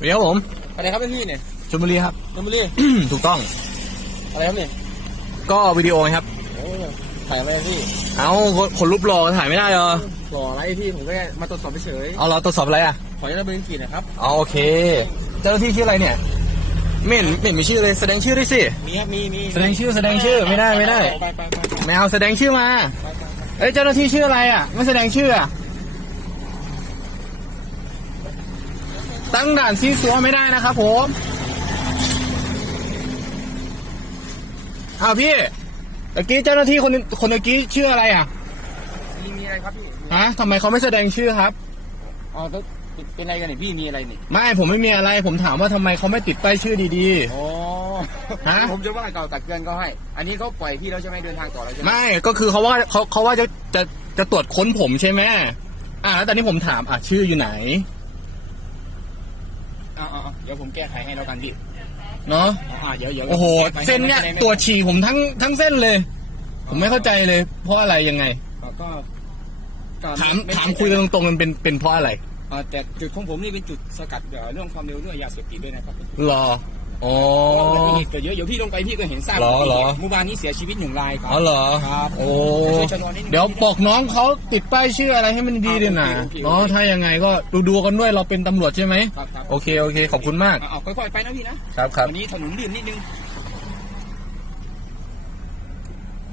เดี๋ยวผมอะไรครับพี่เนี่ยชลบุรีครับชลบุรีถูกต้อง อะไรครับเนี่ยก็วิดีโอไงครับ โอ้ถ่ายอะไรพี่เอาคนคนรูปหล่อถ่ายไม่ได้เหรอหล่ออะไรพี่ผมก็แค่มาตรวจสอบเฉยเอาเราตรวจสอบอะไรอะขออนุญาตเบอร์ขีดนะครับ เอาโอเค เจ้าหน้าที่ชื่ออะไรเนี่ยไม่เห็นไม่เห็นมีชื่อเลยแสดงชื่อด้วยสิ มีครับมีมีแสดงชื่อแสดงชื่อไม่ได้ไม่ได้ ไปไปไปไปไม่เอาแสดงชื่อมา เอ้ยเจ้าหน้าที่ชื่ออะไรอะ ไม่แสดงชื่ออะ ตั้งด่านซีซัวไม่ได้นะครับผมอ้าวพี่เมื่อกี้เจ้าหน้าที่คนคนเมื่อกี้ชื่ออะไรอะ มีมีอะไรครับพี่ฮะทำไมเขาไม่แสดงชื่อครับ อ๋อแล้วเป็นอะไรกันเนี่ยพี่มีอะไรนี่ไม่ผมไม่มีอะไร ผมถามว่าทำไมเขาไม่ติดป้ายชื่อดีอ๋อฮะ ผมจะว่าเก่าตักเตือนเขาให้ อันนี้เขาปล่อยพี่แล้วใช่ไหมเดินทางต่อแล้วใช่ๆ ไหมไม่ก็คือเขาว่าเขาเขาว่าจะจะจะตรวจค้นผมใช่ไหมอ่าแล้วตอนนี้ผมถามอะชื่ออยู่ไหน อ่าอ่าเดี๋ยวผมแก้ไขให้แล้วกันพี่เนาะอ่าเดี๋ยวเดี๋ยวโอ้โหแก้ไขให้เส้นเนี้ยไม่ได้ตัวฉี่ผมทั้งทั้งเส้นเลย ผมไม่เข้าใจเลย เพราะอะไรยังไง ก็ก็ก็ถามไถามคุยกันตรงๆมันเป็นเป็นเพราะอะไรอ่าแต่จุดของผมนี่เป็นจุดสกัดเอ่อเรื่องความเร็วเรื่องยาเสพติดด้วยนะครับ รอ อ๋อเพราะว่าอุบัติเหตุเกิดเยอะเดี๋ยวพี่ลงไปพี่ก็เห็นทราบเหรอเหรอ เมื่อวานนี้เสียชีวิตหนึ่งรายครัอ๋อเหรอครับโอ้ช่วยชะลอนิดนึงเดี๋ยวบอกน้องเขาติดป้ายชื่ออะไรให้มันดีด้วยนะโอเคโอเค เนาะถ้ายังไงก็ดูดูๆกันด้วยเราเป็นตำรวจใช่ไหมครับครับโอเคโอเคขอบคุณมาก เอาเอาค่อยๆไปนะพี่นะครับครับ วันนี้ถนนลื่นนิดนึง